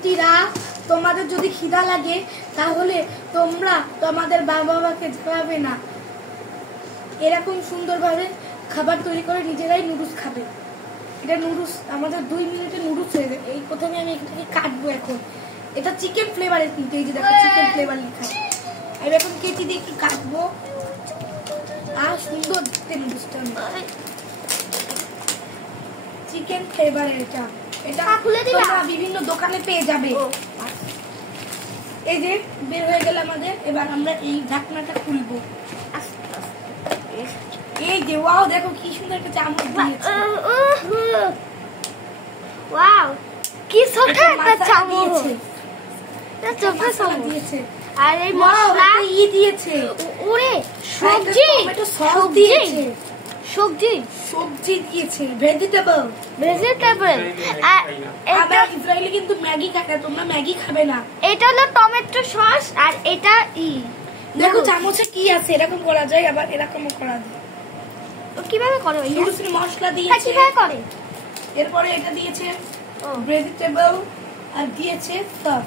আন্টিরা, তোমাদের যদি খিদা লাগে তাহলে তোমরা তোমাদের বাবাকে জানাবে না, এরকম সুন্দরভাবে খাবার তৈরি করে নিজেরাই নুডলস খাবে। এটা নুডলস আমাদের 2 মিনিটে নুডলস হয়ে যাবে। এই প্রথমে আমি এটাকে কাটবো। এখন এটা চিকেন ফ্লেভারের, কিন্তু এই যে দেখো চিকেন ফ্লেভার লেখা। আমি এখন কেটে দিয়ে একটু কাটবো। আর সুন্দর দেখতে নুডলসটা চিকেন ফ্লেভারের। এটা তোমরা বিভিন্ন দোকানে পেয়ে যাবে। এই যে বের হয়ে গেল আমাদের। এবার আমরা এই ঢাকনাটা খুলবো। এই যে ওয়াও, দেখো কি সুন্দর একটা চামচ দিয়েছে। ওয়াও, কি ছোট একটা চামচ। এটা ছোট চামচ দিয়েছে। আর এই মশলা দিয়েছে। ওরে সবজি, সবজি দিয়েছে। সবজি দিয়েছে, ভেজিটেবল। আমরা ইসরায়েলি কিন্তু ম্যাগি খাই, তোমরা ম্যাগি খাবে না। এটা হলো টমেটো সস আর এটা দেখো চামচে কি আছে। এরকম করা যায়, আবার এরকমও করা যায়। কিভাবে করে? মশলা দিয়েছে। কিভাবে করে? এরপরে এটা দিয়েছে ভেজিটেবল আর দিয়েছে সস।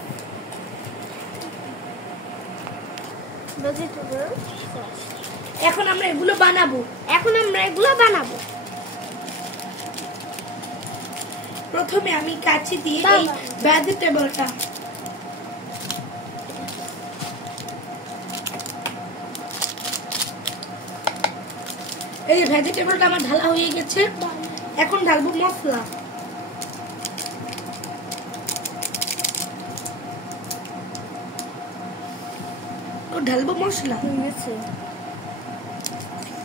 এখন আমরা এগুলো বানাবো। প্রথমে আমি কাঁচি দিয়ে এই ভেজিটেবলটা আমার ঢালা হয়ে গেছে। এখন ঢালবো মশলা।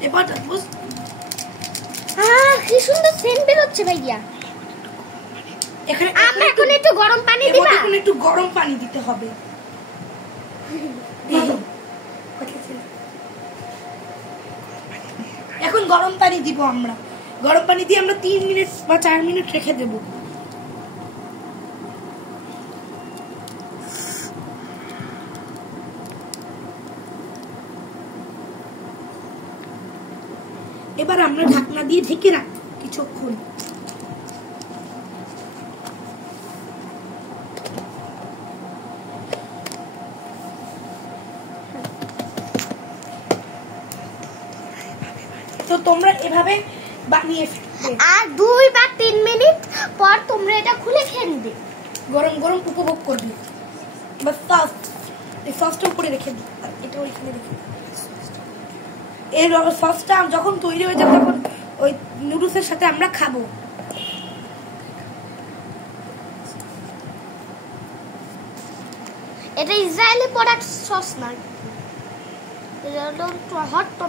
এবার ঢালবো। কি সুন্দর সেন্ট বের হচ্ছে ভাইয়া। আমরা এখন একটু গরম পানি দিবা। এখন একটু গরম পানি দিতে হবে। এখন গরম পানি দিব আমরা। গরম পানি দিয়ে আমরা 3 মিনিট বা 4 মিনিট রেখে দেব। এবার আমরা ঢাকনা দিয়ে ঢেকে রাখবো কিছুক্ষণ। তো তোমরা এভাবে বানিয়ে ফেলবে। আর 2 বা 3 মিনিট পর তোমরা এটা খুলে খেয়ে নিবে। গরম গরম উপভোগ করবে। বাস এই সসটা উপরে রেখে দিই, আর এটা ওইখানে রেখে দিই। এই সসটা যখন তৈরি হয়ে যাবে তখন ওই নুডলসের সাথে আমরা খাবো। এটা ইসরায়েলি প্রোডাক্ট সস না, এটা হট টমেটো।